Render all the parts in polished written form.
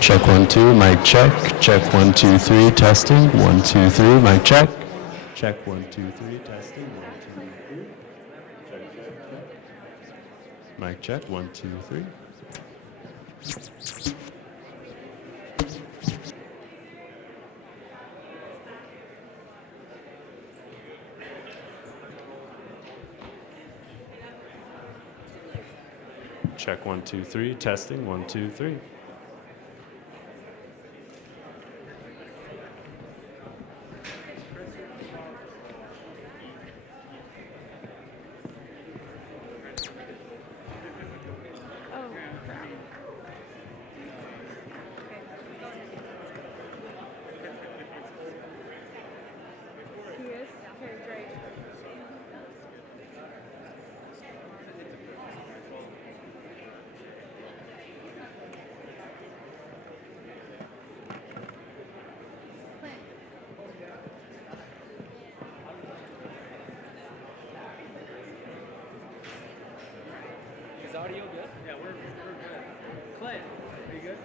Check 1 2, mic check. Check 1 2 3, testing. 1 2 3, mic check. Check 1 2 3, testing. 1 2 3. Check check check. Mic check. 1 2 3. Check 1 2 3, testing. 1 2 3. Is audio good? Yeah, we're good. Clint, are you good?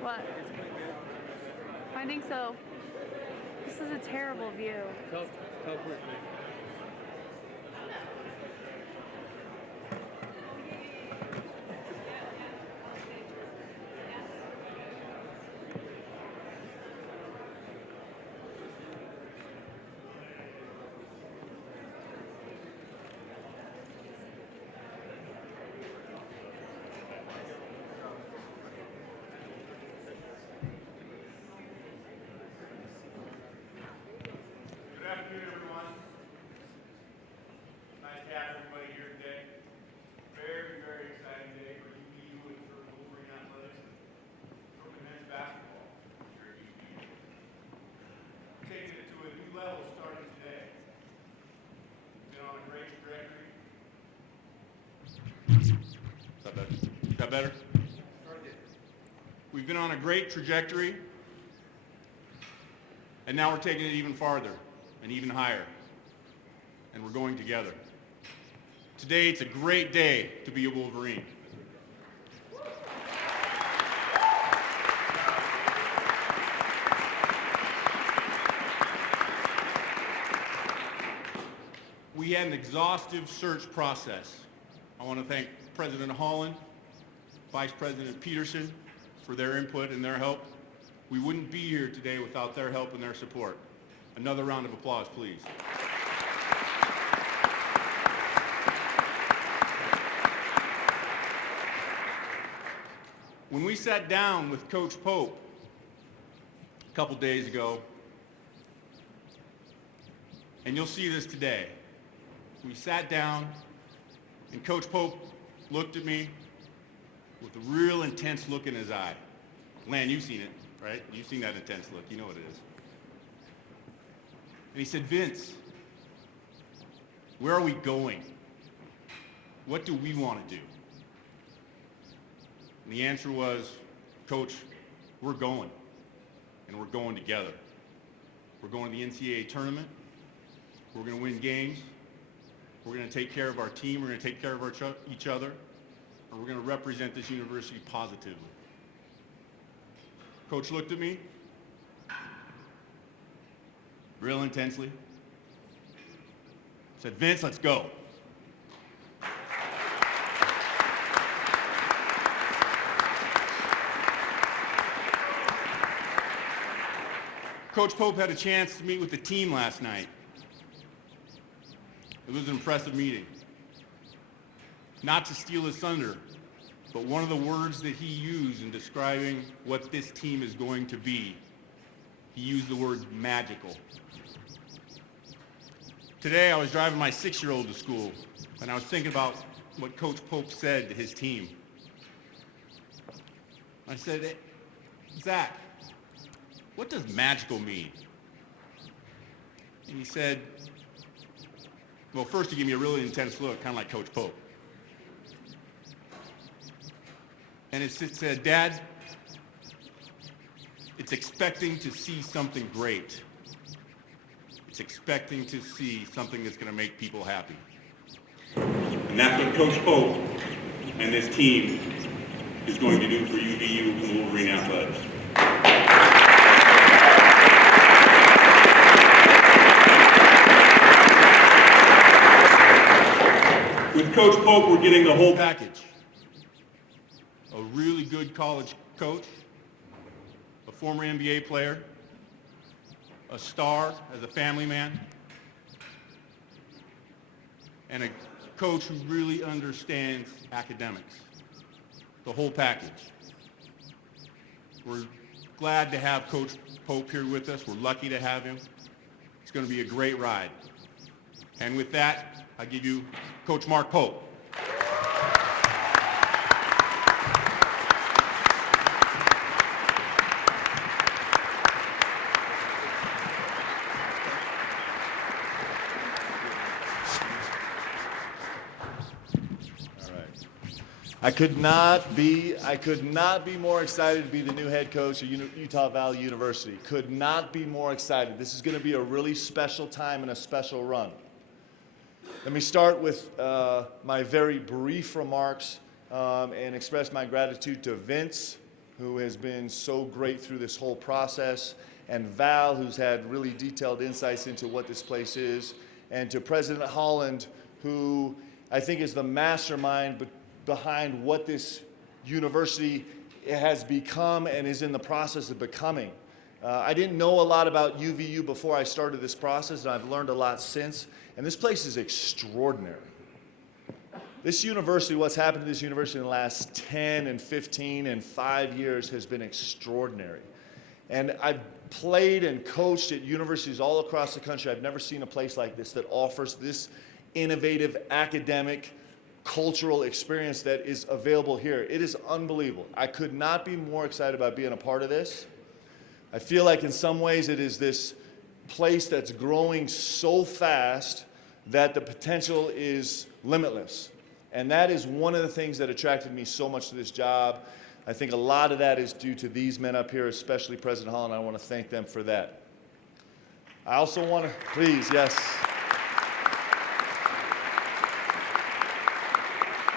What? I think so. This is a terrible view. Tell quickly. Good afternoon, everyone. Nice to have everybody here today. Very, very exciting day for UVU and for Wolverine Athletics and for men's basketball here at UVU. Taking it to a new level starting today. Been on a great trajectory. Is that better? Is that better? We've been on a great trajectory, and now we're taking it even farther and even higher, and we're going together. Today, it's a great day to be a Wolverine. We had an exhaustive search process. I want to thank President Holland, Vice President Peterson for their input and their help. We wouldn't be here today without their help and their support. Another round of applause, please. When we sat down with Coach Pope a couple days ago, and you'll see this today, we sat down and Coach Pope looked at me with a real intense look in his eye. Lan, you've seen it, right? You've seen that intense look. You know what it is. And he said, Vince, where are we going? What do we want to do? And the answer was, Coach, we're going, and we're going together. We're going to the NCAA tournament. We're going to win games. We're going to take care of our team. We're going to take care of each other. And we're going to represent this university positively. Coach looked at me real intensely. Said, Vince, let's go. Coach Pope had a chance to meet with the team last night. It was an impressive meeting. Not to steal his thunder, but one of the words that he used in describing what this team is going to be, he used the words magical. Today I was driving my 6-year-old to school, and I was thinking about what Coach Pope said to his team. I said, hey, Zach, what does magical mean? And he said, well, first he gave me a really intense look, kind of like Coach Pope. And it said, Dad, it's expecting to see something great. It's expecting to see something that's going to make people happy. And that's what Coach Pope and this team is going to do for UVU and Wolverine Athletics. With Coach Pope, we're getting the whole package. A really good college coach, a former NBA player, a star as a family man, and a coach who really understands academics. The whole package. We're glad to have Coach Pope here with us. We're lucky to have him. It's going to be a great ride. And with that, I give you Coach Mark Pope. I could not be more excited to be the new head coach at Utah Valley University. Could not be more excited. This is going to be a really special time and a special run. Let me start with my very brief remarks and express my gratitude to Vince, who has been so great through this whole process, and Val, who's had really detailed insights into what this place is, and to President Holland, who I think is the mastermind behind what this university has become and is in the process of becoming. I didn't know a lot about UVU before I started this process, and I've learned a lot since, and this place is extraordinary. This university, what's happened to this university in the last 10 and 15 and 5 years has been extraordinary. And I've played and coached at universities all across the country. I've never seen a place like this that offers this innovative academic cultural experience that is available here. It is unbelievable. I could not be more excited about being a part of this. I feel like in some ways it is this place that's growing so fast that the potential is limitless. And that is one of the things that attracted me so much to this job. I think a lot of that is due to these men up here, especially President Holland. I want to thank them for that. I also want to, please, yes.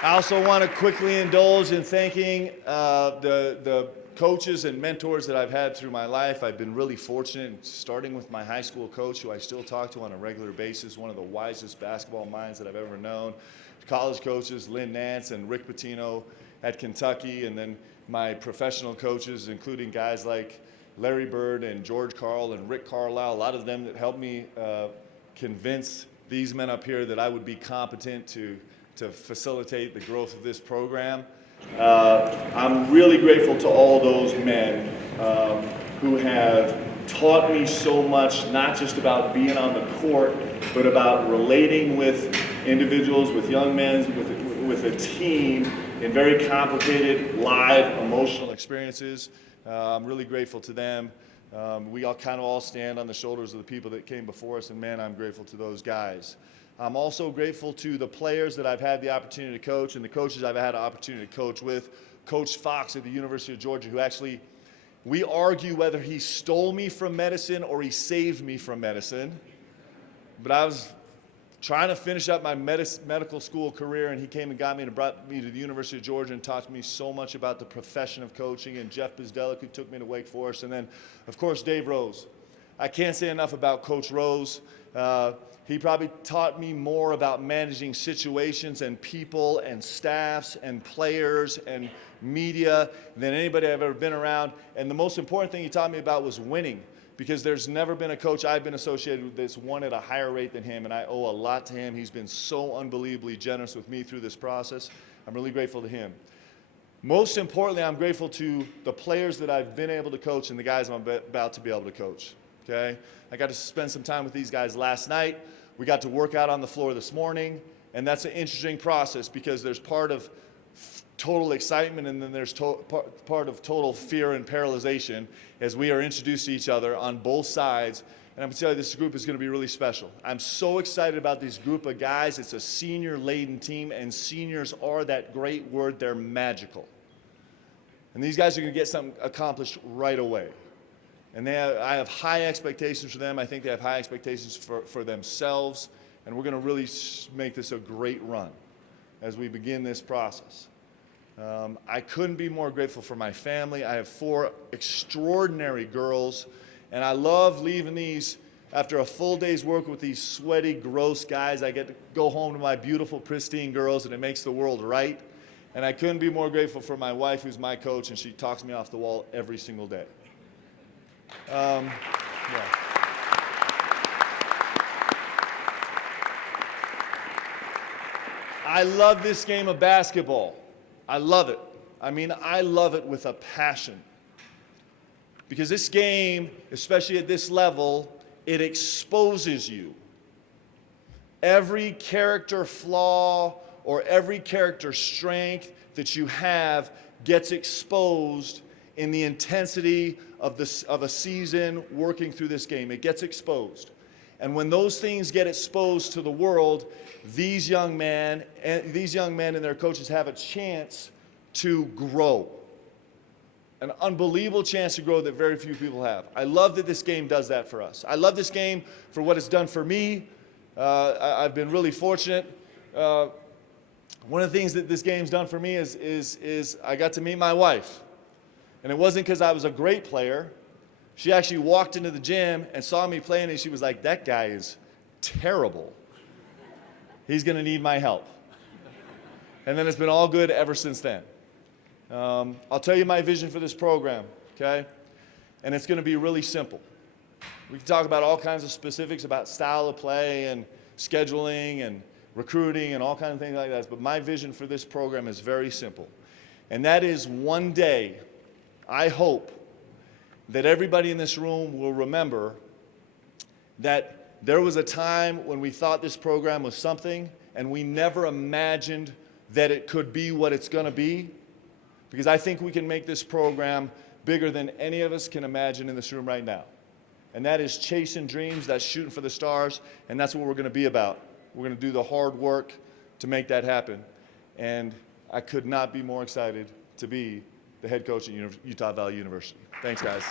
I also want to quickly indulge in thanking the coaches and mentors that I've had through my life. I've been really fortunate, starting with my high school coach, who I still talk to on a regular basis, one of the wisest basketball minds that I've ever known. College coaches, Lynn Nance and Rick Pitino at Kentucky, and then my professional coaches, including guys like Larry Bird and George Karl and Rick Carlisle, a lot of them that helped me convince these men up here that I would be competent to facilitate the growth of this program. I'm really grateful to all those men who have taught me so much, not just about being on the court, but about relating with individuals, with young men, with a team in very complicated, live, emotional experiences. I'm really grateful to them. We all kind of all stand on the shoulders of the people that came before us, and man, I'm grateful to those guys. I'm also grateful to the players that I've had the opportunity to coach and the coaches I've had the opportunity to coach with. Coach Fox at the University of Georgia, who actually, we argue whether he stole me from medicine or he saved me from medicine. but I was trying to finish up my medical school career, and he came and got me and brought me to the University of Georgia and taught me so much about the profession of coaching, and Jeff Bizdelic, who took me to Wake Forest, and then, of course, Dave Rose. I can't say enough about Coach Rose. He probably taught me more about managing situations and people and staffs and players and media than anybody I've ever been around. And the most important thing he taught me about was winning, because there's never been a coach I've been associated with that's won at a higher rate than him, and I owe a lot to him. He's been so unbelievably generous with me through this process. I'm really grateful to him. Most importantly, I'm grateful to the players that I've been able to coach and the guys I'm about to be able to coach. Okay? I got to spend some time with these guys last night. We got to work out on the floor this morning, and that's an interesting process because there's part of total excitement and then there's part of total fear and paralyzation as we are introduced to each other on both sides. And I'm going to tell you, this group is going to be really special. I'm so excited about this group of guys. It's a senior-laden team, and seniors are that great word. They're magical. And these guys are going to get something accomplished right away. And I have high expectations for them. I think they have high expectations for themselves. And we're going to really make this a great run as we begin this process. I couldn't be more grateful for my family. I have 4 extraordinary girls. And I love leaving these after a full day's work with these sweaty, gross guys. I get to go home to my beautiful, pristine girls, and it makes the world right. And I couldn't be more grateful for my wife, who's my coach, and she talks me off the wall every single day. Yeah. I love this game of basketball. I love it. I mean, I love it with a passion. Because this game, especially at this level, it exposes you. Every character flaw or every character strength that you have gets exposed in the intensity of a season working through this game. It gets exposed. And when those things get exposed to the world, these young men and their coaches have a chance to grow. An unbelievable chance to grow that very few people have. I love that this game does that for us. I love this game for what it's done for me. I've been really fortunate. One of the things that this game's done for me is I got to meet my wife. And it wasn't because I was a great player. She actually walked into the gym and saw me playing, and she was like, "That guy is terrible. He's going to need my help." And then it's been all good ever since then. I'll tell you my vision for this program, okay? And it's going to be really simple. We can talk about all kinds of specifics about style of play and scheduling and recruiting and all kinds of things like that. But my vision for this program is very simple. And that is, one day, I hope that everybody in this room will remember that there was a time when we thought this program was something and we never imagined that it could be what it's going to be. Because I think we can make this program bigger than any of us can imagine in this room right now. And that is chasing dreams, that's shooting for the stars, and that's what we're going to be about. We're going to do the hard work to make that happen. And I could not be more excited to be the head coach at Utah Valley University. Thanks, guys.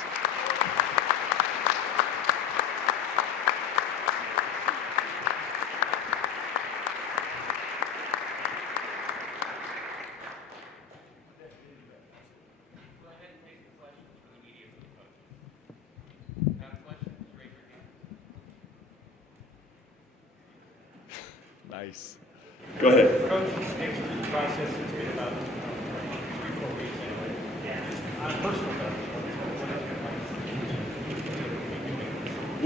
Nice. Go ahead. Coach, thanks for the process. It's been about 3-4 weeks anyway. On a personal level,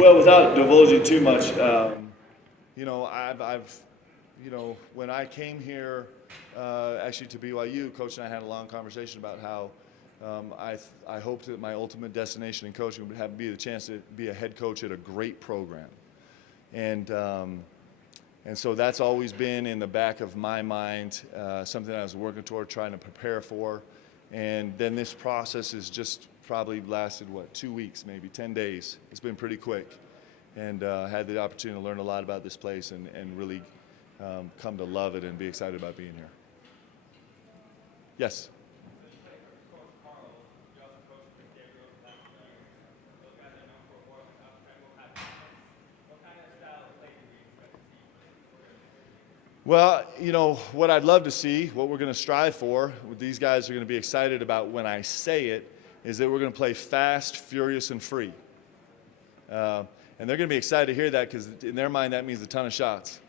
Well, without divulging too much, when I came here, actually to BYU, Coach and I had a long conversation about how I hoped that my ultimate destination in coaching would be the chance to be a head coach at a great program. And so that's always been in the back of my mind, something I was working toward, trying to prepare for. And then this process has just probably lasted, 2 weeks, maybe 10 days. It's been pretty quick. And had the opportunity to learn a lot about this place and really come to love it and be excited about being here. Yes? Well, you know, what I'd love to see, what we're going to strive for, what these guys are going to be excited about when I say it, is that we're going to play fast, furious, and free. And they're going to be excited to hear that because in their mind that means a ton of shots.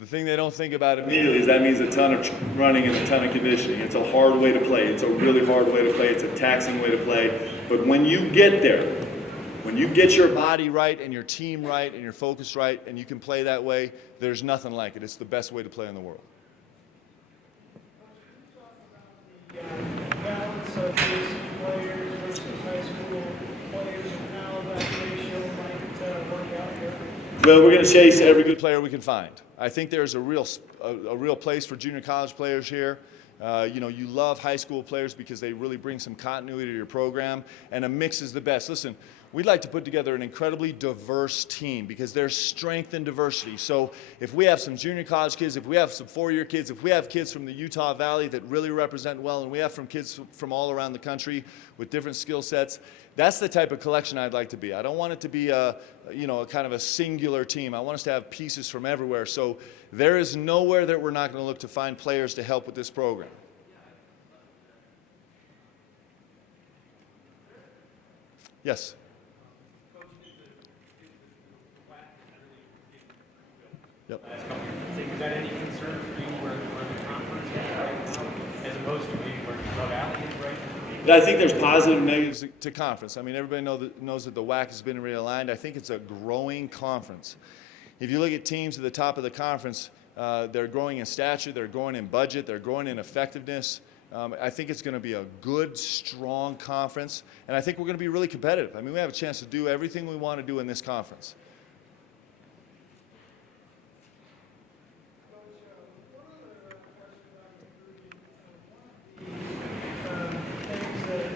The thing they don't think about immediately is that means a ton of running and a ton of conditioning. It's a hard way to play. It's a really hard way to play. It's a taxing way to play. But when you get there, when you get your body right and your team right and your focus right and you can play that way, there's nothing like it. It's the best way to play in the world. Balance of JC players versus high school players and how that ratio might work out here? Well, we're going to chase every good player we can find. I think there's a real place for junior college players here. You know, you love high school players because they really bring some continuity to your program, and a mix is the best. Listen, we'd like to put together an incredibly diverse team because there's strength in diversity. So if we have some junior college kids, if we have some four-year kids, if we have kids from the Utah Valley that really represent well, and we have kids from all around the country with different skill sets, that's the type of collection I'd like to be. I don't want it to be a kind of a singular team. I want us to have pieces from everywhere. So there is nowhere that we're not going to look to find players to help with this program. Yes. Yep. Is that any concern for you where the conference is right now, as opposed to maybe where the Valley is right now? I think there's positive and negatives to conference. I mean, everybody knows that the WAC has been realigned. I think it's a growing conference. If you look at teams at the top of the conference, they're growing in stature, they're growing in budget, they're growing in effectiveness. I think it's going to be a good, strong conference, and I think we're going to be really competitive. I mean, we have a chance to do everything we want to do in this conference. Things that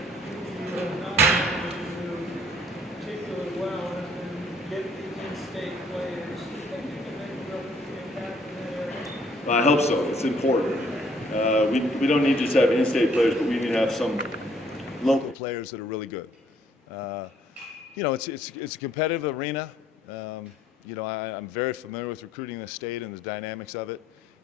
you have not been able to do particularly well has been get the in-state players. Do you think you can make a real impact in that area? Well, I hope so. It's important. We don't need just to have in-state players, but we need to have some local players that are really good. You know, it's a competitive arena. You know, I'm very familiar with recruiting the state and the dynamics of it.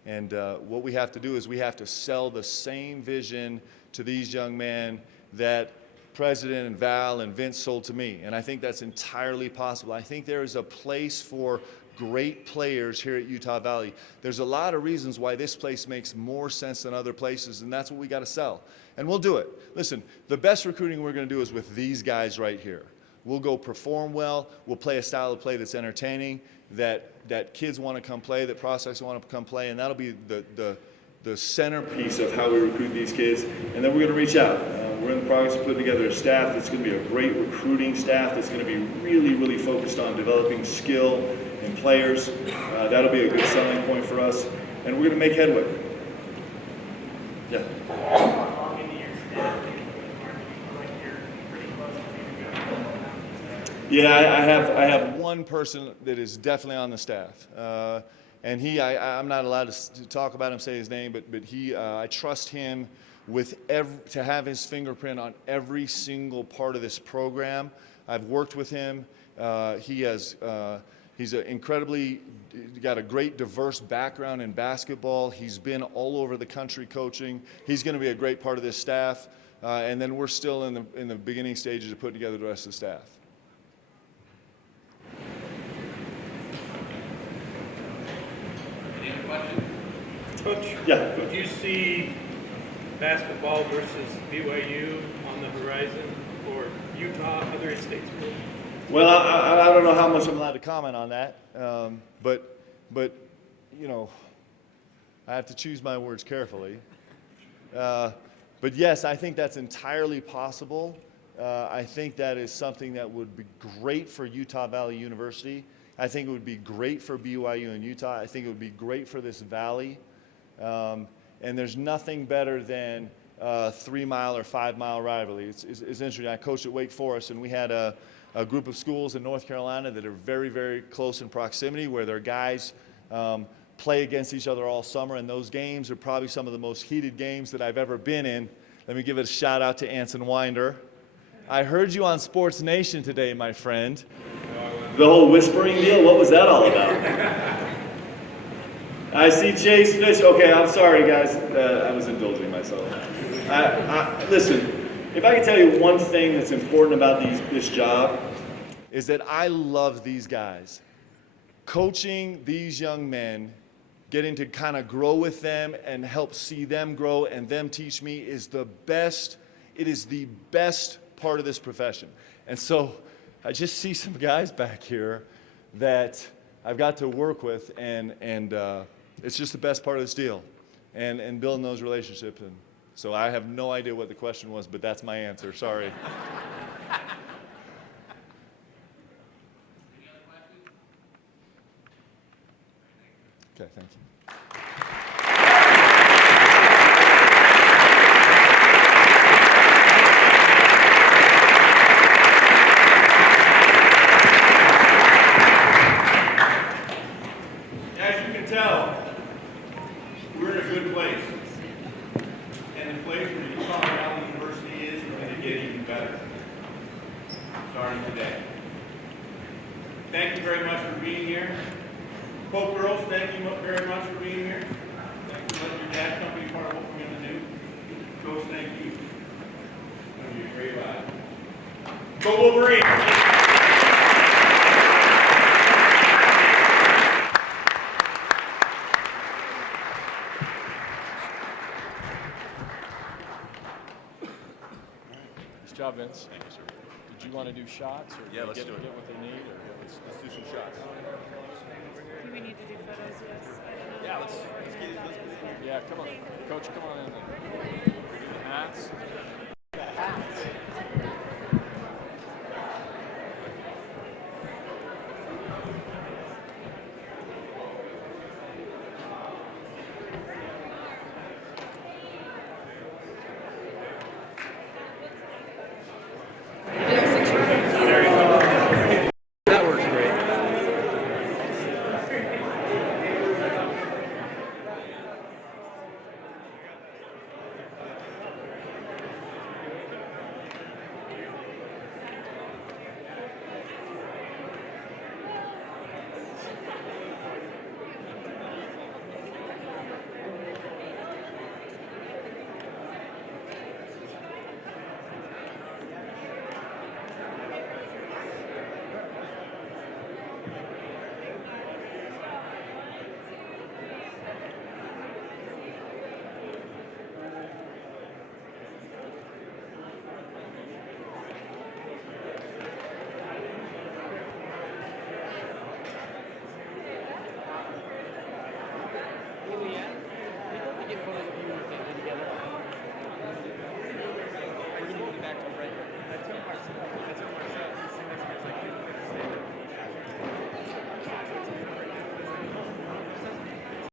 And what we have to do is we have to sell the same vision to these young men that President and Val and Vince sold to me. And I think that's entirely possible. I think there is a place for great players here at Utah Valley. There's a lot of reasons why this place makes more sense than other places, and that's what we got to sell. And we'll do it. Listen, the best recruiting we're going to do is with these guys right here. We'll go perform well. We'll play a style of play that's entertaining, that kids want to come play, that prospects want to come play, and that'll be the centerpiece of how we recruit these kids. And then we're going to reach out. We're in the progress of putting together a staff that's going to be a great recruiting staff that's going to be really, really focused on developing skill in players. That'll be a good selling point for us, and we're going to make headway. Yeah. Yeah, I have one person that is definitely on the staff, and I'm not allowed to talk about him, say his name, but I trust him to have his fingerprint on every single part of this program. I've worked with him. He's got a great diverse background in basketball. He's been all over the country coaching. He's going to be a great part of this staff, and then we're still in the beginning stages of putting together the rest of the staff. Any other questions? Coach, Yeah. do you see basketball versus BYU on the horizon, or Utah, other in-state schools? Well, I don't know how much I'm allowed to comment on that, but you know, I have to choose my words carefully. But yes, I think that's entirely possible. I think that is something that would be great for Utah Valley University. I think it would be great for BYU and Utah. I think it would be great for this valley. And there's nothing better than 3-mile or 5-mile rivalry. It's interesting. I coached at Wake Forest, and we had a group of schools in North Carolina that are very, very close in proximity, where their guys play against each other all summer, and those games are probably some of the most heated games that I've ever been in. Let me give it a shout out to Anson Winder. I heard you on Sports Nation today, my friend. The whole whispering deal, what was that all about? I see Chase Fish. Okay, I'm sorry, guys. I was indulging myself. Listen, if I can tell you one thing that's important about this job, is that I love these guys. Coaching these young men, getting to kind of grow with them and help see them grow and them teach me is the best. It is the best part of this profession. And so I just see some guys back here that I've got to work with, and it's just the best part of this deal, and building those relationships. And so I have no idea what the question was, but that's my answer. Sorry. Okay, thank you. As you can tell, we're in a good place. And the place where Utah Valley University is going to get even better. Starting today. Thank you very much for being here. Pope girls, thank you very much for being here. Thank you for letting your dad come be part of what we're going to do. Coach, thank you. It's going to be a great ride. Go Wolverines! Nice job, Vince. Thank you, sir. Did you want to do shots, or Yeah, let's get do it. what they need? Or? Let's do some shots. Do we need to do photos? Yes. I don't know. Yeah, how let's organized get that is, but- Yeah, come on. Coach, come on in then. Do the hats.